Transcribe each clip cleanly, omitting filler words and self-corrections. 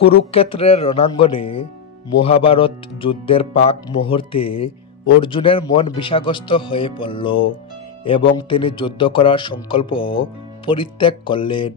কুরুক্ষেত্রের রণাঙ্গনে মহাভারত যুদ্ধের পাক মুহূর্তে অর্জুনের মন বিষাগ্রস্ত হয়ে পড়ল এবং তিনি যুদ্ধ করার সংকল্প পরিত্যাগ করলেন।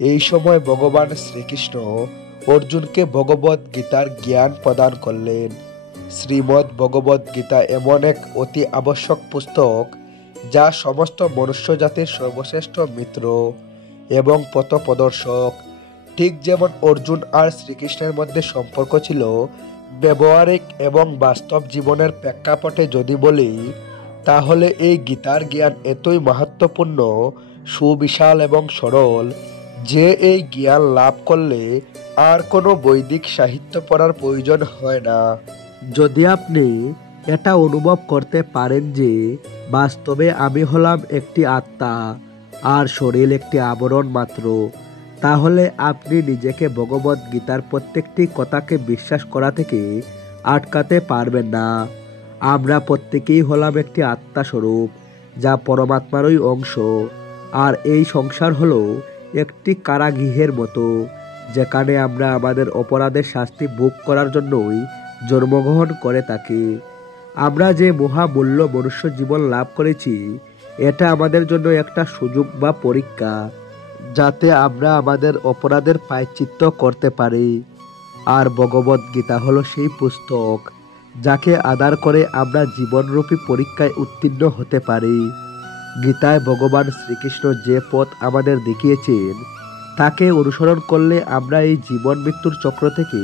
এই সময় ভগবান শ্রীকৃষ্ণ অর্জুনকে ভগবদ গীতার জ্ঞান প্রদান করলেন। শ্রীমদ্ ভগবদ গীতা এমন এক অতি আবশ্যক পুস্তক যা সমস্ত মনুষ্য জাতির সর্বশ্রেষ্ঠ মিত্র এবং পথপ্রদর্শক। ঠিক যেমন অর্জুন আর শ্রীকৃষ্ণের মধ্যে সম্পর্ক ছিল ব্যবহারিক এবং বাস্তব জীবনের প্রেক্ষাপটে যদি বলি, তাহলে এই গীতার জ্ঞান এতই মাহাত্ম্যপূর্ণ, সুবিশাল এবং সরল যে এই জ্ঞান লাভ করলে আর কোনো বৈদিক সাহিত্য পড়ার প্রয়োজন হয় না। যদি আপনি এটা অনুভব করতে পারেন যে বাস্তবে আমি হলাম একটি আত্মা আর শরীর একটি আবরণ মাত্র, তাহলে আপনি নিজেকে ভগবদ গীতার প্রত্যেকটি কথাকে বিশ্বাস করা থেকে আটকাতে পারবেন না। আমরা প্রত্যেকেই হলাম একটি আত্মা স্বরূপ যা পরমাত্মারই অংশ, আর এই সংসার হলো একটি কারাগৃহের মতো যেখানে আমরা আমাদের অপরাধের শাস্তি ভোগ করার জন্যই জন্মগ্রহণ করে থাকি। আমরা যে মহামূল্য মনুষ্য জীবন লাভ করেছি, এটা আমাদের জন্য একটা সুযোগ বা পরীক্ষা, যাতে আমরা আমাদের অপরাধের প্রায়শ্চিত্ত করতে পারি। আর ভগবদ গীতা হলো সেই পুস্তক যাকে আধার করে আমরা জীবনরূপী পরীক্ষায় উত্তীর্ণ হতে পারি। গীতায় ভগবান শ্রীকৃষ্ণ যে পথ আমাদের দেখিয়েছেন তাকে অনুসরণ করলে আমরা এই জীবন মৃত্যুর চক্র থেকে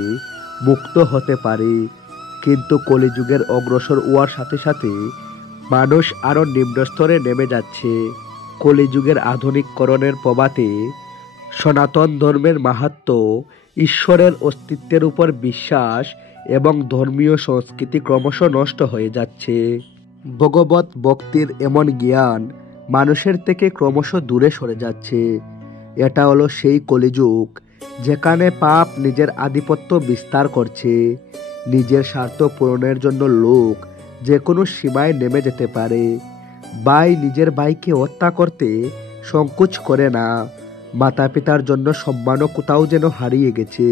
মুক্ত হতে পারি। কিন্তু কলিযুগের অগ্রসর হওয়ার সাথে সাথে মানুষ আরও নিম্নস্তরে নেমে যাচ্ছে। কলিযুগের আধুনিককরণের প্রভাতে সনাতন ধর্মের মাহাত্ম্য, ঈশ্বরের অস্তিত্বের উপর বিশ্বাস এবং ধর্মীয় সংস্কৃতি ক্রমশ নষ্ট হয়ে যাচ্ছে। ভগবত ভক্তির এমন জ্ঞান মানুষের থেকে ক্রমশ দূরে সরে যাচ্ছে। এটা হলো সেই কলিযুগ যেখানে পাপ নিজের আধিপত্য বিস্তার করছে। নিজের স্বার্থ পূরণের জন্য লোক যে কোনো সীমায় নেমে যেতে পারে। ভাই নিজের ভাইকে হত্যা করতে সংকোচ করে না। মাতা পিতার জন্য সম্মানও কোথাও যেন হারিয়ে গেছে।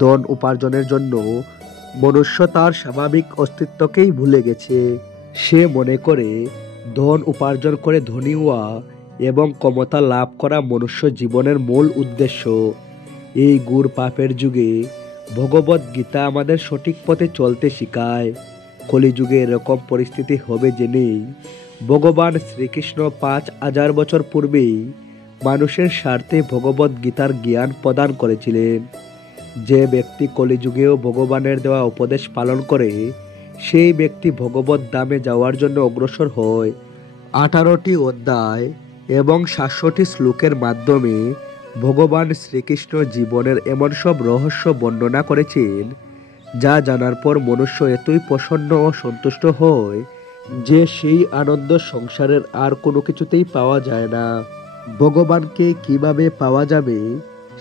ধন উপার্জনের জন্য মনুষ্য তার স্বাভাবিক অস্তিত্বকেই ভুলে গেছে। সে মনে করে ধন উপার্জন করে ধনী হওয়া এবং ক্ষমতা লাভ করা মনুষ্য জীবনের মূল উদ্দেশ্য। এই গুড় পাপের যুগে ভগবদ গীতা আমাদের সঠিক পথে চলতে শেখায়। কলিযুগে এরকম পরিস্থিতি হবে জেনেই ভগবান শ্রীকৃষ্ণ 5000 বছর পূর্বেই মানুষের স্বার্থে ভগবদ গীতার জ্ঞান প্রদান করেছিলেন। যে ব্যক্তি কলিযুগেও ভগবানের দেওয়া উপদেশ পালন করে, সেই ব্যক্তি ভগবত ধামে যাওয়ার জন্য অগ্রসর হয়। 18টি অধ্যায় এবং 700টি শ্লোকের মাধ্যমে ভগবান শ্রীকৃষ্ণ জীবনের এমন সব রহস্য বর্ণনা করেছেন যা জানার পর মনুষ্য এতই প্রসন্ন ও সন্তুষ্ট হয় যে সেই আনন্দ সংসারের আর কোনো কিছুতেই পাওয়া যায় না। ভগবানকে কিভাবে পাওয়া যাবে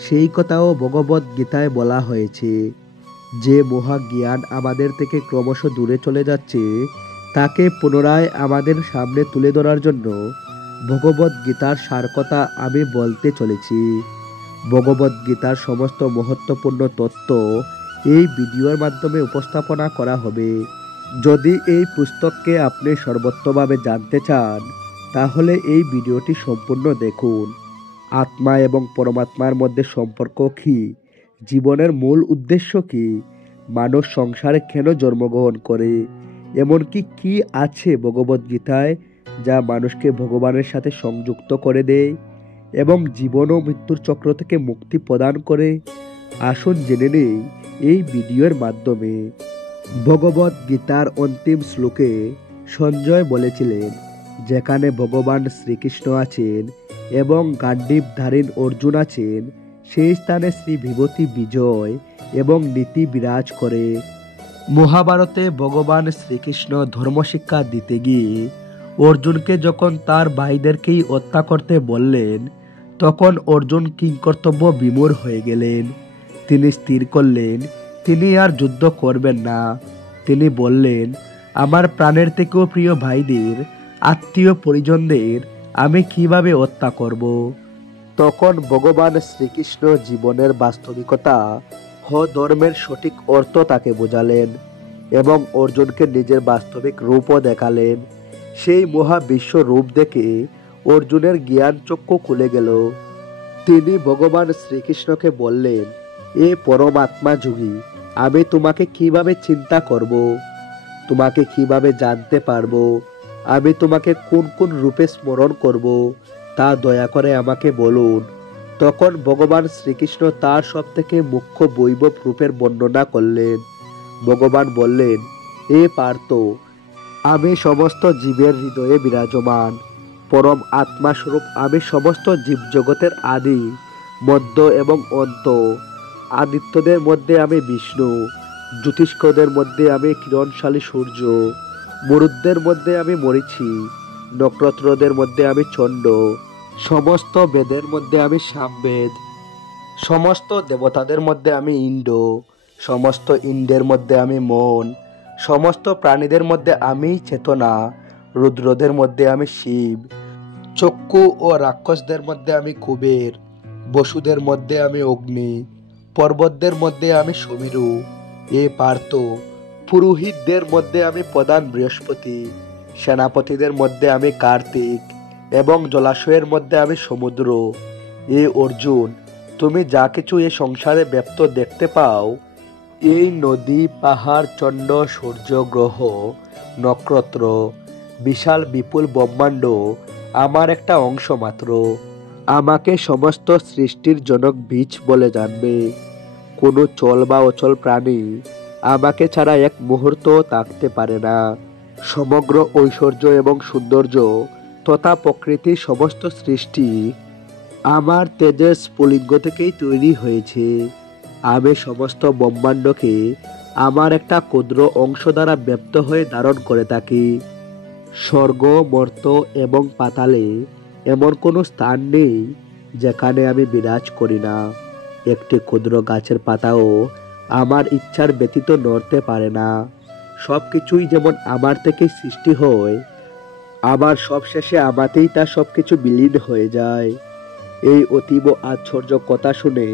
সেই কথাও ভগবদ গীতায় বলা হয়েছে। যে মহাজ্ঞান আমাদের থেকে ক্রমশ দূরে চলে যাচ্ছে তাকে পুনরায় আমাদের সামনে তুলে ধরার জন্য ভগবদ গীতার সার কথা আমি বলতে চলেছি। ভগবদ গীতার সমস্ত মহত্বপূর্ণ তত্ত্ব এই ভিডিওর মাধ্যমে উপস্থাপনা করা হবে। যদি এই পুস্তককে আপনি সর্বোত্তমভাবে জানতে চান, তাহলে এই ভিডিওটি সম্পূর্ণ দেখুন। আত্মা এবং পরমাত্মার মধ্যে সম্পর্ক কী? জীবনের মূল উদ্দেশ্য কী? মানুষ সংসারে কেন জন্মগ্রহণ করে? এমনকি কি আছে ভগবদ গীতায় যা মানুষকে ভগবানের সাথে সংযুক্ত করে দেয় এবং জীবন ও মৃত্যুর চক্র থেকে মুক্তি প্রদান করে? আসুন জেনে নেই এই ভিডিওর মাধ্যমে। ভগবদ গীতার অন্তিম শ্লোকে সঞ্জয় বলেছিলেন, যেখানে ভগবান শ্রীকৃষ্ণ আছেন এবং গান্ডীবধারীন অর্জুন আছেন, সেই স্থানে শ্রী বিভূতি বিজয় এবং নীতি বিরাজ করে। মহাভারতে ভগবান শ্রীকৃষ্ণ ধর্মশিক্ষা দিতে গিয়ে অর্জুনকে যখন তার ভাইদেরকেই হত্যা করতে বললেন, তখন অর্জুন কিংকর্তব্য বিমূঢ় হয়ে গেলেন। তিনি স্থির করলেন তিনি আর যুদ্ধ করবেন না। তিনি বললেন, আমার প্রাণের থেকেও প্রিয় ভাইদের, আত্মীয় পরিজনদের আমি কিভাবে হত্যা করব? তখন ভগবান শ্রীকৃষ্ণ জীবনের বাস্তবিকতা ধর্মের সঠিক অর্থ তাকে বোঝালেন এবং অর্জুনকে নিজের বাস্তবিক রূপও দেখালেন। সেই মহাবিশ্ব রূপ দেখে অর্জুনের জ্ঞান চক্ষু খুলে গেল। তিনি ভগবান শ্রীকৃষ্ণকে বললেন, এ পরমাত্মা যোগী, আমি তোমাকে কিভাবে চিন্তা করব, তোমাকে কিভাবে জানতে পারবো, আমি তোমাকে কোন কোন রূপে স্মরণ করব, তা দয়া করে আমাকে বলুন। তখন ভগবান শ্রীকৃষ্ণ তার সবথেকে মুখ্য বৈভব রূপের বর্ণনা করলেন। ভগবান বললেন, এ পার্থ, আমি সমস্ত জীবের হৃদয়ে বিরাজমান পরম আত্মাস্বরূপ। আমি সমস্ত জীবজগতের আদি, মধ্য এবং অন্ত। আদিত্যদের মধ্যে আমি বিষ্ণু, জ্যোতিষ্কদের মধ্যে আমি কিরণশালী সূর্য, মরুদ্দের মধ্যে আমি মরীচি, নক্ষত্রদের মধ্যে আমি চন্ড, সমস্ত বেদের মধ্যে আমি সামবেদ, সমস্ত দেবতাদের মধ্যে আমি ইন্দ্র, সমস্ত ইন্দ্রের মধ্যে আমি মন, সমস্ত প্রাণীদের মধ্যে আমি চেতনা, রুদ্রদের মধ্যে আমি শিব, চক্ষু ও রাক্ষসদের মধ্যে আমি কুবের, বসুদের মধ্যে আমি অগ্নি, পর্বতদের মধ্যে আমি সমীরু। এ পার্থ, পুরোহিতদের মধ্যে আমি প্রধান বৃহস্পতি, সেনাপতিদের মধ্যে আমি কার্তিক এবং জলাশয়ের মধ্যে আমি সমুদ্র। এ অর্জুন, তুমি যা কিছু এ সংসারে ব্যপ্ত দেখতে পাও, এই নদী, পাহাড়, চন্ড, সূর্য, গ্রহ, নক্ষত্র, বিশাল বিপুল ব্রহ্মাণ্ড আমার একটা অংশ মাত্র। আমাকে সমস্ত সৃষ্টির জনক বীজ বলে জানবে। কোনো চল বা অচল প্রাণী আমাকে ছাড়া এক মুহূর্ত থাকতে পারে না। সমগ্র ঐশ্বর্য এবং সৌন্দর্য তথা প্রকৃতির সমস্ত সৃষ্টি আমার তেজের স্ফুলিঙ্গ থেকেই তৈরি হয়েছে। আমি সমস্ত ব্রহ্মাণ্ডকে আমার একটা ক্ষুদ্র অংশ দ্বারা ব্যপ্ত হয়ে ধারণ করে থাকি। স্বর্গ, মর্ত্য এবং পাতালে এমন কোনো স্থান নেই যেখানে আমি বিরাজ করি না। একটি ক্ষুদ্র গাছের পাতাও আমার ইচ্ছার ব্যতীত নড়তে পারে না। সব কিছুই যেমন আমার থেকেই সৃষ্টি হয়, আবার সবশেষে আমাতেই তা সব কিছু বিলীন হয়ে যায়। এই অতীব আশ্চর্য কথা শুনে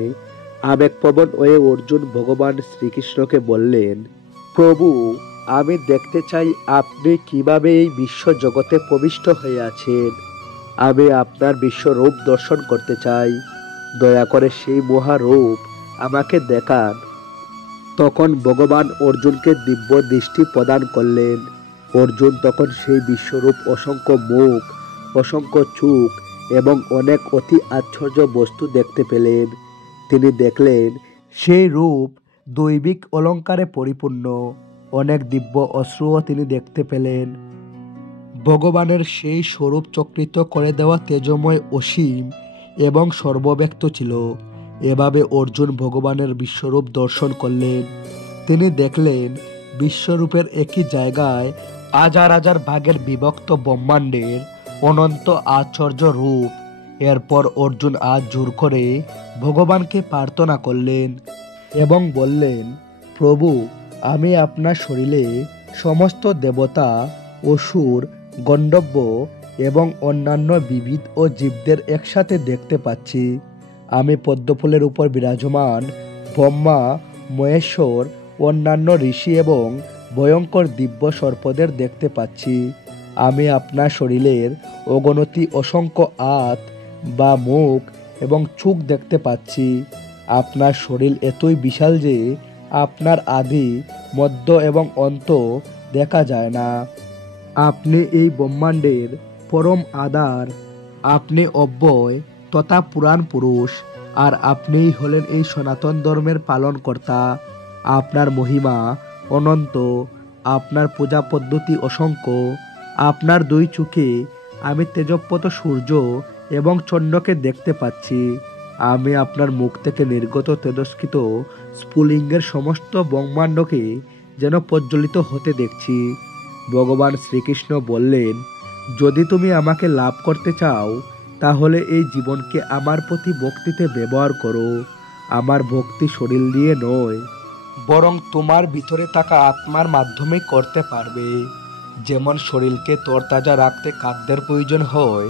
আবেগপ্রবণ হয়ে অর্জুন ভগবান শ্রীকৃষ্ণকে বললেন, প্রভু, আমি দেখতে চাই আপনি কিভাবে এই বিশ্ব জগতে প্রবিষ্ট হয়ে আছেন। আমি আপনার বিশ্বরূপ দর্শন করতে চাই। দয়া করে সেই মহারূপ আমাকে দেখান। তখন ভগবান অর্জুনকে দিব্য দৃষ্টি প্রদান করলেন। অর্জুন তখন সেই বিশ্বরূপ অসংখ্য মুখ, অসংখ্য চোখ এবং অনেক অতি আশ্চর্য বস্তু দেখতে পেলেন। তিনি দেখলেন সেই রূপ দৈবিক অলঙ্কারে পরিপূর্ণ। অনেক দিব্য অশ্রুও তিনি দেখতে পেলেন। ভগবানের সেই স্বরূপ চক্রিত করে দেওয়া তেজময়, অসীম এবং সর্বব্যাপ্ত ছিল। এভাবে অর্জুন ভগবানের বিশ্বরূপ দর্শন করলেন। তিনি দেখলেন বিশ্বরূপের একই জায়গায় হাজার হাজার ভাগের বিভক্ত ব্রহ্মাণ্ডের অনন্ত আশ্চর্য রূপ। এরপর অর্জুন আজ জোর করে ভগবানকে প্রার্থনা করলেন এবং বললেন, প্রভু, আমি আপনার শরীরে সমস্ত দেবতা, অসুর, গন্ধর্ব এবং অন্যান্য বিবিধ ও জীবদের একসাথে দেখতে পাচ্ছি। আমি পদ্মফুলের উপর বিরাজমান ব্রহ্মা, মহেশ্বর, অন্যান্য ঋষি এবং ভয়ঙ্কর দিব্য সর্পদের দেখতে পাচ্ছি। আমি আপনার শরীরের অগণতি অসংখ্য হাত বা মুখ এবং চোখ দেখতে পাচ্ছি। আপনার শরীর এতই বিশাল যে আপনার আদি, মধ্য এবং অন্ত দেখা যায় না। আপনি এই ব্রহ্মাণ্ডের পরম আধার। আপনি অব্যয় তথা পুরাণ পুরুষ, আর আপনিই হলেন এই সনাতন ধর্মের পালনকর্তা। আপনার মহিমা অনন্ত, আপনার পূজা পদ্ধতি অসংখ্য। আপনার দুই চোখে আমি তেজপ্রত সূর্য এবং চন্দ্রকে দেখতে পাচ্ছি। আমি আপনার মুখ থেকে নির্গত তেজস্কৃত স্ফুলিঙ্গের সমস্ত ব্রহ্মাণ্ডকে যেন প্রজ্বলিত হতে দেখছি। ভগবান শ্রীকৃষ্ণ বললেন, যদি তুমি আমাকে লাভ করতে চাও তাহলে এই জীবনকে আমার প্রতি ভক্তিতে ব্যবহার করো। আমার ভক্তি শরীর দিয়ে নয়, বরং তোমার ভিতরে থাকা আত্মার মাধ্যমে করতে পারবে। যেমন শরীরকে তরতাজা রাখতে খাদ্যের প্রয়োজন হয়,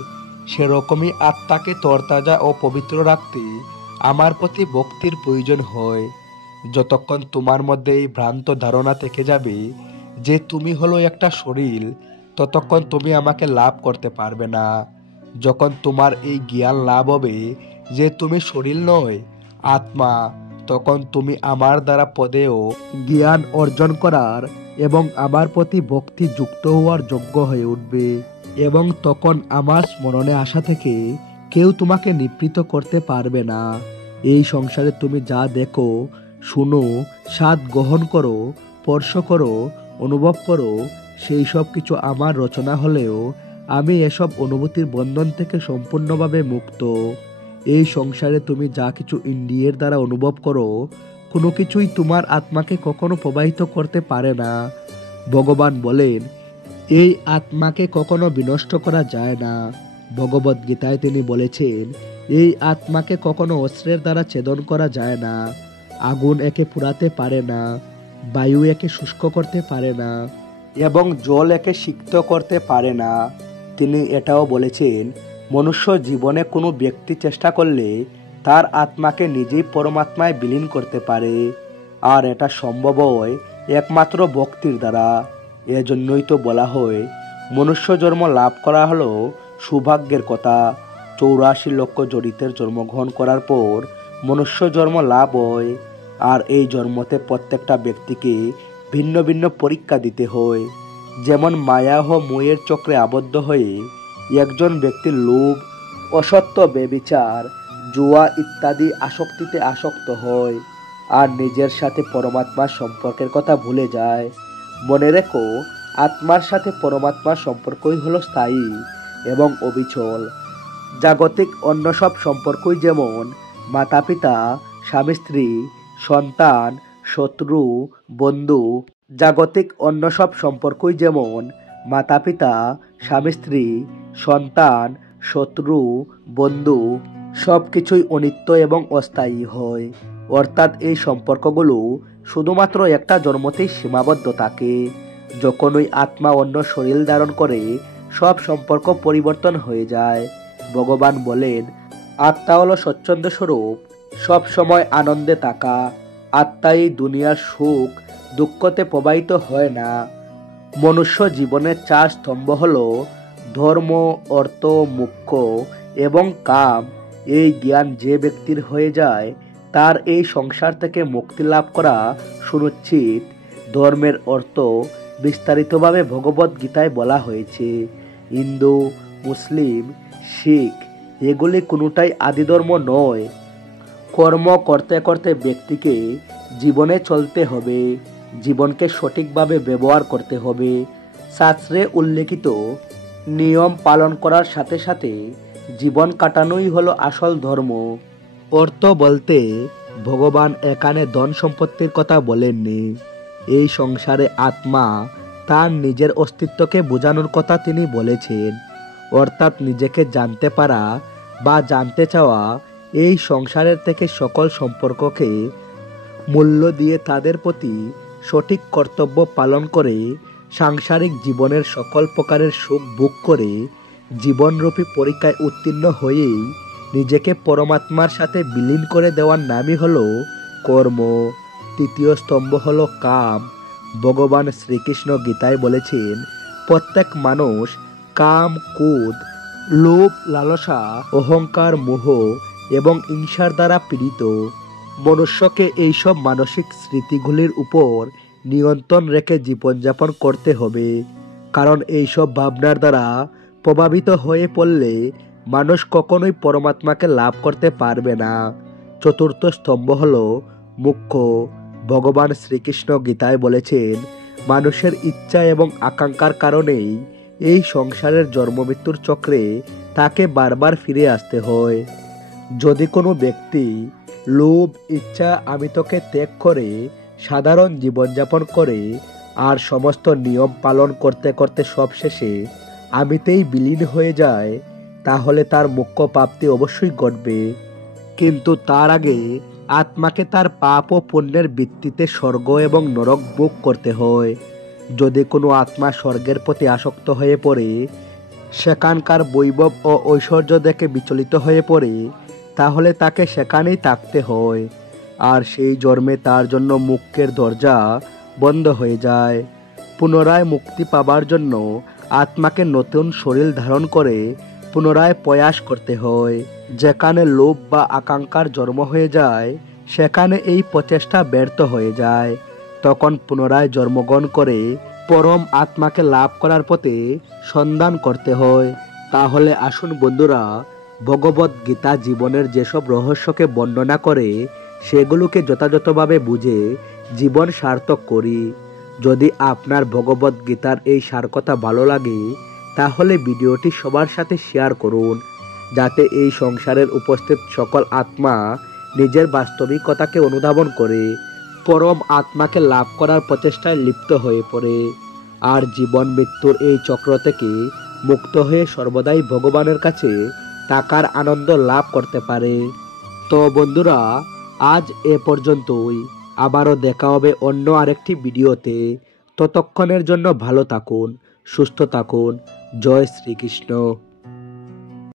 সেরকমই আত্মাকে তরতাজা ও পবিত্র রাখতে আমার প্রতি ভক্তির প্রয়োজন হয়। যতক্ষণ তোমার মধ্যে এই ভ্রান্ত ধারণা থেকে যাবে যে তুমি হলো একটা শরীর, ততক্ষণ তুমি আমাকে লাভ করতে পারবে না। যখন তোমার এই জ্ঞান লাভ হবে যে তুমি শরীর নয়, আত্মা, তখন তুমি আমার দ্বারা পদেও জ্ঞান অর্জন করার এবং আমার প্রতি ভক্তি যুক্ত হওয়ার যোগ্য হয়ে উঠবে। এবং তখন আমার স্মরণে আসা থেকে কেউ তোমাকে নিবৃত্ত করতে পারবে না। এই সংসারে তুমি যা দেখো, শুনো, স্বাদ গ্রহণ করো, স্পর্শ করো, অনুভব করো, সেই সব কিছু আমার রচনা হলেও আমি এসব অনুভূতির বন্ধন থেকে সম্পূর্ণভাবে মুক্ত। এই সংসারে তুমি যা কিছু ইন্দ্রিয়ের দ্বারা অনুভব করো, কোনো কিছুই তোমার আত্মাকে কখনো প্রবাহিত করতে পারে না। ভগবান বলেন, এই আত্মাকে কখনো বিনষ্ট করা যায় না। ভগবদ্গীতায় তিনি বলেছেন, এই আত্মাকে কখনো অস্ত্রের দ্বারা ছেদন করা যায় না। আগুন একে পুড়াতে পারে না, বায়ু একে শুষ্ক করতে পারে না, এবং জল একে সিক্ত করতে পারে না। তিনি এটাও বলেছেন, মনুষ্য জীবনে কোনো ব্যক্তি চেষ্টা করলে তার আত্মাকে নিজেই পরমাত্মায় বিলীন করতে পারে, আর এটা সম্ভব হয় একমাত্র ভক্তির দ্বারা। এজন্যই তো বলা হয়, মনুষ্য জন্ম লাভ করা হলো সৌভাগ্যের কথা। 84 লক্ষ জড়িতের জন্মগ্রহণ করার পর মনুষ্য জন্ম লাভ হয়, আর এই জন্মতে প্রত্যেকটা ব্যক্তিকে ভিন্ন ভিন্ন পরীক্ষা দিতে হয়। যেমন মায়া ও মোহের চক্রে আবদ্ধ হয়ে একজন ব্যক্তির লোভ, অসত্য, ব্যভিচার, জুয়া ইত্যাদি আসক্তিতে আসক্ত হয় আর নিজের সাথে পরমাত্মার সম্পর্কের কথা ভুলে যায়। মনে রেখো, আত্মার সাথে পরমাত্মার সম্পর্কই হলো স্থায়ী এবং অবিচল। জাগতিক অন্য সব সম্পর্কই যেমন মাতা পিতা, স্বামী স্ত্রী, সন্তান, শত্রু, বন্ধু, জাগতিক অন্য সব সম্পর্কই যেমন মাতা পিতা, স্বামী স্ত্রী, সন্তান, শত্রু, বন্ধু, সব কিছুই অনিত্য এবং অস্থায়ী হয়। অর্থাৎ এই সম্পর্কগুলো শুধুমাত্র একটা জন্মতেই সীমাবদ্ধ থাকে। যখন ওই আত্মা অন্য শরীর ধারণ করে সব সম্পর্ক পরিবর্তন হয়ে যায়। ভগবান বলেন, আত্মা হলো স্বচ্ছন্দ স্বরূপ, সব সময় আনন্দে থাকা। আত্মাই দুনিয়ার সুখ দুঃখতে প্রবাহিত হয় না। মনুষ্য জীবনের 4 স্তম্ভ হলো ধর্ম, অর্থ, মোক্ষ এবং কাম। এই জ্ঞান যে ব্যক্তির হয়ে যায়, তার এই সংসার থেকে মুক্তি লাভ করা সুনিশ্চিত। ধর্মের অর্থ বিস্তারিতভাবে ভগবদ্গীতায় বলা হয়েছে। হিন্দু, মুসলিম, শিখ এগুলি কোনোটাই আদিধর্ম নয়। কর্ম করতে করতে ব্যক্তিকে জীবনে চলতে হবে, জীবনকে সঠিকভাবে ব্যবহার করতে হবে। শাস্ত্রে উল্লেখিত নিয়ম পালন করার সাথে সাথে জীবন কাটানোই হলো আসল ধর্ম। অর্থ বলতে ভগবান এখানে ধন সম্পত্তির কথা বলেননি। এই সংসারে আত্মা তার নিজের অস্তিত্বকে বোঝানোর কথা তিনি বলেছেন। অর্থাৎ নিজেকে জানতে পারা বা জানতে চাওয়া। এই সংসারের থেকে সকল সম্পর্ককে মূল্য দিয়ে তাদের প্রতি সঠিক কর্তব্য পালন করে সাংসারিক জীবনের সকল প্রকারের সুখ ভোগ করে জীবনরূপী পরীক্ষায় উত্তীর্ণ হয়েই নিজেকে পরমাত্মার সাথে বিলীন করে দেওয়ার নামই হলো কর্ম। তৃতীয় স্তম্ভ হলো কাম। ভগবান শ্রীকৃষ্ণ গীতায় বলেছেন, প্রত্যেক মানুষ কাম, ক্রোধ, লোভ, লালসা, অহংকার, মোহ এবং হিংসার দ্বারা পীড়িত। মনুষ্যকে এইসব মানসিক স্মৃতিগুলির উপর নিয়ন্ত্রণ রেখে জীবনযাপন করতে হবে, কারণ এইসব ভাবনার দ্বারা প্রভাবিত হয়ে পড়লে মানুষ কখনোই পরমাত্মাকে লাভ করতে পারবে না। চতুর্থ স্তম্ভ হল মোক্ষ। ভগবান শ্রীকৃষ্ণ গীতায় বলেছেন, মানুষের ইচ্ছা এবং আকাঙ্ক্ষার কারণেই এই সংসারের জন্মমৃত্যুর চক্রে তাকে বারবার ফিরে আসতে হয়। যদি কোনো ব্যক্তি লোভ, ইচ্ছা, আমিত্বকে ত্যাগ করে সাধারণ জীবনযাপন করে আর সমস্ত নিয়ম পালন করতে করতে সবশেষে আমিতেই বিলীন হয়ে যায়, তাহলে তার মোক্ষ প্রাপ্তি অবশ্যই ঘটবে। কিন্তু তার আগে আত্মাকে তার পাপ ও পুণ্যের ভিত্তিতে স্বর্গ এবং নরক ভোগ করতে হয়। যদি কোনো আত্মা স্বর্গের প্রতি আসক্ত হয়ে পড়ে, সেখানকার বৈভব ও ঐশ্বর্য দেখে বিচলিত হয়ে পড়ে, তাহলে তাকে সেখানেই থাকতে হয়। আর সেই জন্মে তার জন্য মুক্তির দরজা বন্ধ হয়ে যায়। পুনরায় মুক্তি পাবার জন্য আত্মাকে নতুন শরীর ধারণ করে পুনরায় প্রয়াস করতে হয়। যেখানে লোভ বা আকাঙ্ক্ষার জন্ম হয়ে যায় সেখানে এই প্রচেষ্টা ব্যর্থ হয়ে যায়। তখন পুনরায় জন্মগ্রহণ করে পরম আত্মাকে লাভ করার পথে সন্ধান করতে হয়। তাহলে আসুন বন্ধুরা, ভগবত গীতা জীবনের যেসব রহস্যকে বর্ণনা করে সেগুলোকে যথাযথভাবে বুঝে জীবন সার্থক করি। যদি আপনার ভগবত গীতার এই সারকথা ভালো লাগে তাহলে ভিডিওটি সবার সাথে শেয়ার করুন, যাতে এই সংসারের উপস্থিত সকল আত্মা নিজের বাস্তবিকতাকে অনুধাবন করে পরম আত্মাকে লাভ করার প্রচেষ্টায় লিপ্ত হয়ে পড়ে আর জীবন মৃত্যুর এই চক্র থেকে মুক্ত হয়ে সর্বদাই ভগবানের কাছে টাকার আনন্দ লাভ করতে পারে। তো বন্ধুরা, আজ এ পর্যন্তই। আবারও দেখা হবে অন্য আরেকটি ভিডিওতে। ততক্ষণের জন্য ভালো থাকুন, সুস্থ থাকুন। জয় শ্রীকৃষ্ণ।